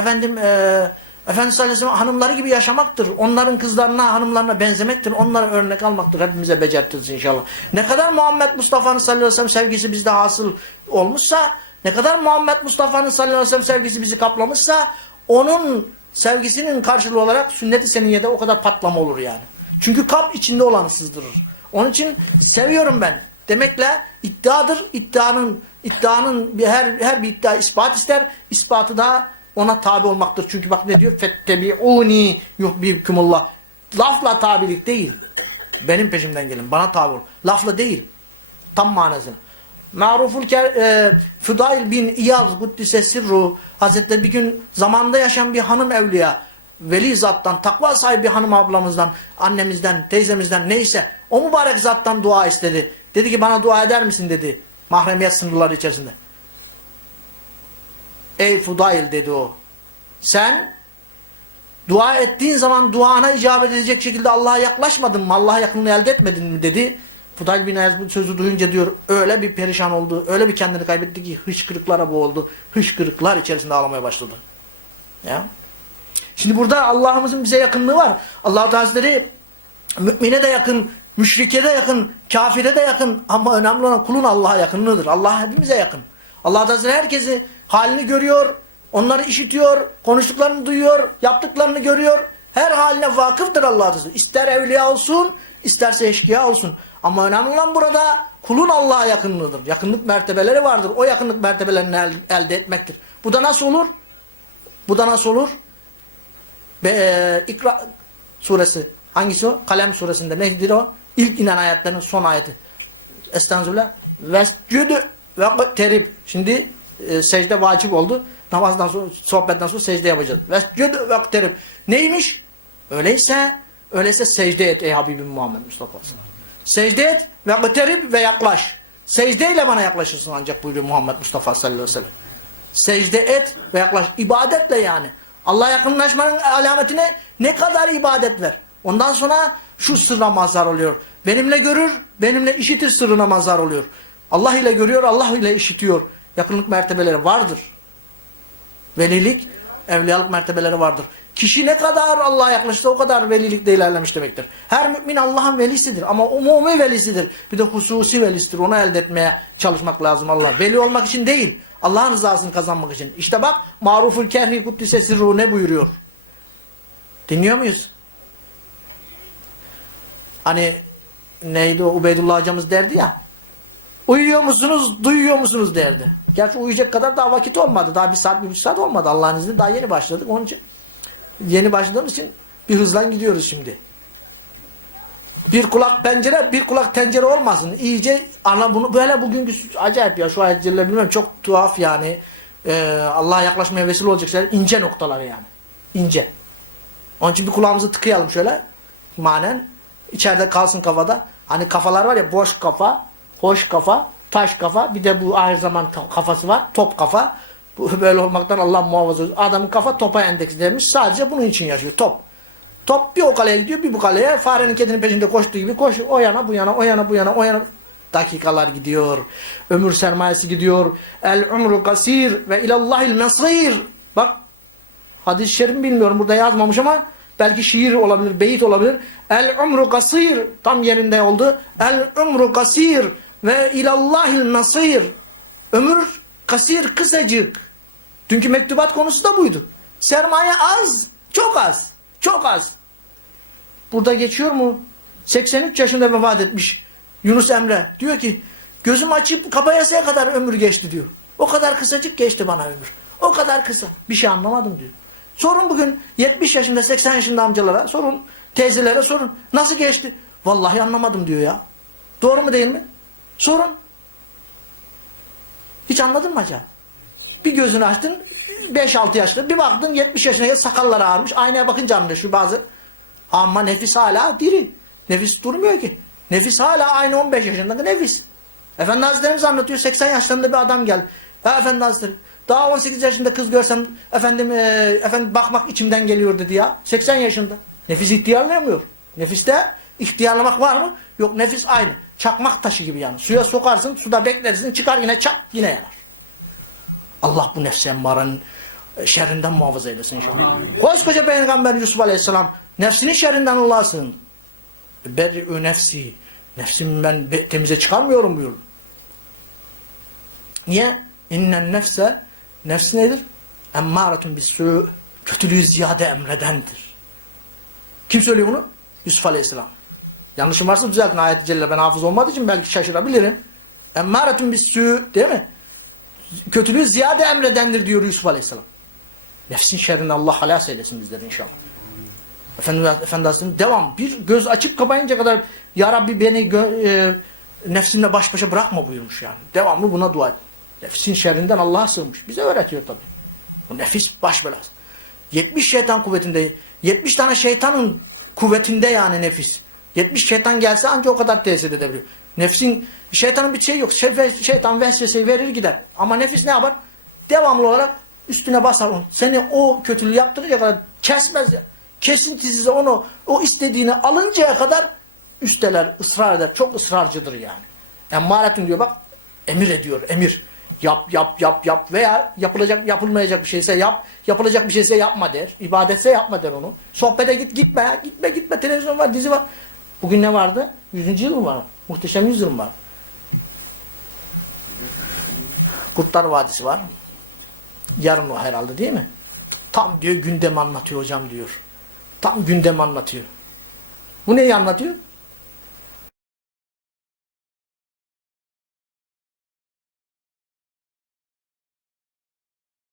efendim e, Efendimiz sallallahu aleyhi ve sellem hanımları gibi yaşamaktır. Onların kızlarına, hanımlarına benzemektir. Onlara örnek almaktır. Hepimize becertiriz inşallah. Ne kadar Muhammed Mustafa'nın sallallahu aleyhi ve sellem sevgisi bizde hasıl olmuşsa, ne kadar Muhammed Mustafa'nın sallallahu aleyhi ve sellem sevgisi bizi kaplamışsa, onun sevgisinin karşılığı olarak sünnet-i seniyede o kadar patlama olur yani. Çünkü kap içinde olanı sızdırır. Onun için seviyorum ben demekle iddiadır. İddianın iddianın her her bir iddia ispat ister. İspatı da ona tabi olmaktır. Çünkü bak ne diyor? Fettebi'uni yuhbibkumullah. Lafla tabilik değil. Benim peşimden gelin. Bana tabi olun. Lafla değil. Tam manasını. Maruful e, Füdail bin İyaz Kuddise Sirru Hazretleri bir gün zamanda yaşayan bir hanım evliya veli zattan, takva sahibi hanım ablamızdan, annemizden, teyzemizden neyse o mübarek zattan dua istedi. Dedi ki bana dua eder misin dedi. Mahremiyet sınırları içerisinde. Ey Fudail dedi o. Sen dua ettiğin zaman duana icabet edecek şekilde Allah'a yaklaşmadın mı? Allah'a yakınlığı elde etmedin mi dedi. Fudail bin Ayaz bu sözü duyunca diyor öyle bir perişan oldu, öyle bir kendini kaybetti ki hışkırıklara boğuldu. Hışkırıklar içerisinde ağlamaya başladı. Ya. Şimdi burada Allah'ımızın bize yakınlığı var. Allah Teala Hazretleri mümine de yakın, müşrike de yakın, kafire de yakın ama önemli olan kulun Allah'a yakınlığıdır. Allah hepimize yakın. Allah Teala herkesi halini görüyor, onları işitiyor, konuştuklarını duyuyor, yaptıklarını görüyor. Her haline vakıftır Allah Teala. İster evliya olsun, isterse eşkıya olsun. Ama önemli olan burada kulun Allah'a yakınlığıdır. Yakınlık mertebeleri vardır. O yakınlık mertebelerini el, elde etmektir. Bu da nasıl olur? Bu da nasıl olur? Be, e, İkra suresi. Hangisi o? Kalem suresinde. Nedir o? İlk inen ayetlerin son ayeti. Estağfirullah. Vescüdü ve terib. Şimdi e, secde vacip oldu. Namazdan sonra, sohbetten sonra secde yapacağız. Vescüdü ve terib. Neymiş? Öyleyse, öyleyse secde et ey Habibim Muhammed Mustafa Secde et ve gıterib ve yaklaş. Secdeyle bana yaklaşırsın ancak buyuruyor Muhammed Mustafa sallallahu aleyhi ve sellem. Secde et ve yaklaş. İbadetle yani. Allah'a yakınlaşmanın alametine ne kadar ibadet ver. Ondan sonra şu sırra mazhar oluyor. Benimle görür, benimle işitir sırrına mazhar oluyor. Allah ile görüyor, Allah ile işitiyor. Yakınlık mertebeleri vardır. Velilik, evliyalık mertebeleri vardır. Kişi ne kadar Allah'a yaklaşırsa o kadar velilikte ilerlemiş demektir. Her mümin Allah'ın velisidir ama umumi velisidir. Bir de hususi velisidir. Onu elde etmeye çalışmak lazım Allah. Veli olmak için değil. Allah'ın rızasını kazanmak için. İşte bak Maruful Kerhi Kuddise Sirruhu ne buyuruyor? Dinliyor muyuz? Hani neydi o Ubeydullah hocamız derdi ya. Uyuyor musunuz, duyuyor musunuz derdi. Gerçi uyuyacak kadar daha vakit olmadı. Daha bir saat, bir buçuk saat olmadı Allah'ın izniyle. Daha yeni başladık. Onun için yeni başladığımız için bir hızla gidiyoruz şimdi. Bir kulak pencere, bir kulak tencere olmasın. İyice ana bunu böyle bugünkü acayip ya şu ayet bilmem çok tuhaf yani. Ee, Allah'a yaklaşmaya vesile olacak şeyler ince noktaları yani. İnce. Onun için bir kulağımızı tıkayalım şöyle. Manen içeride kalsın kafada. Hani kafalar var ya boş kafa, hoş kafa, taş kafa. Bir de bu ahir zaman kafası var. Top kafa. Bu böyle olmaktan Allah muhafaza olsun. Adamın kafa topa endekslenmiş. Sadece bunun için yaşıyor. Top. Top bir o kaleye gidiyor bir bu kaleye. Farenin kedinin peşinde koştuğu gibi koşuyor. O yana bu yana o yana bu yana o yana. Dakikalar gidiyor. Ömür sermayesi gidiyor. El umru kasir ve ilallahil mesir. Bak hadis-i şerif bilmiyorum burada yazmamış ama belki şiir olabilir, beyit olabilir. El umru kasir tam yerinde oldu. El umru kasir ve ilallahil mesir. Ömür kasir kısacık. Dünkü mektubat konusu da buydu. Sermaye az, çok az, çok az. Burada geçiyor mu? 83 yaşında vefat etmiş Yunus Emre. Diyor ki gözüm açıp kapayasıya kadar ömür geçti diyor. O kadar kısacık geçti bana ömür. O kadar kısa. Bir şey anlamadım diyor. Sorun bugün 70 yaşında 80 yaşında amcalara sorun. Teyzelere sorun. Nasıl geçti? Vallahi anlamadım diyor ya. Doğru mu değil mi? Sorun. Hiç anladın mı acaba? Bir gözünü açtın 5-6 yaşında bir baktın 70 yaşına sakalları ağarmış. Aynaya bakınca anlıyor şu bazı. Ama nefis hala diri. Nefis durmuyor ki. Nefis hala aynı 15 yaşındaki nefis. Efendi Hazretlerimiz anlatıyor 80 yaşlarında bir adam geldi. Ya Efendi Hazretleri daha 18 yaşında kız görsem efendim, e, efendim bakmak içimden geliyor dedi ya. 80 yaşında. Nefis ihtiyarlayamıyor. Nefiste ihtiyarlamak var mı? Yok nefis aynı. Çakmak taşı gibi yani. Suya sokarsın, suda beklersin, çıkar yine çak, yine yanar. Allah bu nefsi emmaranın e, şerrinden muhafaza eylesin inşallah. Koskoca Peygamber Yusuf Aleyhisselam nefsinin şerrinden Allah'a sığındı. Berri'ü nefsi. Nefsimi ben be- temize çıkarmıyorum buyurdu. Niye? İnnen nefse nefs nedir? Emmâretun bis su kötülüğü ziyade emredendir. Kim söylüyor bunu? Yusuf Aleyhisselam. Yanlışım varsa düzeltin ayet-i celile. Ben hafız olmadığı için belki şaşırabilirim. Emmâretun bis su değil mi? Kötülüğü ziyade emredendir diyor Yusuf Aleyhisselam. Nefsin şerrini Allah halas eylesin bizleri inşallah. Efendim, Efendimiz devam. Bir göz açıp kapayınca kadar Ya Rabbi beni e, nefsimle baş başa bırakma buyurmuş yani. Devamlı buna dua et. Nefsin şerrinden Allah'a sığınmış. Bize öğretiyor tabi. Bu nefis baş belası. 70 şeytan kuvvetinde. 70 tane şeytanın kuvvetinde yani nefis. 70 şeytan gelse ancak o kadar tesir edebiliyor. Nefsin, şeytanın bir şey yok. Şey- Şeytan vesveseyi verir gider. Ama nefis ne yapar? Devamlı olarak üstüne basar onu. Seni o kötülüğü yaptıracak kadar kesmez. Kesintisiz onu, o istediğini alıncaya kadar üsteler, ısrar eder. Çok ısrarcıdır yani. Emmaretun diyor bak, emir ediyor, emir. Yap, yap, yap, yap veya yapılacak, yapılmayacak bir şeyse yap, yapılacak bir şeyse yapma der. İbadetse yapma der onu. Sohbete git, gitme ya, gitme, gitme. Televizyon var, dizi var. Bugün ne vardı? 100. yıl mı var? Muhteşem yüzyıl var? Kurtlar Vadisi var. Yarın o herhalde değil mi? Tam diyor gündem anlatıyor hocam diyor. Tam gündem anlatıyor. Bu neyi anlatıyor?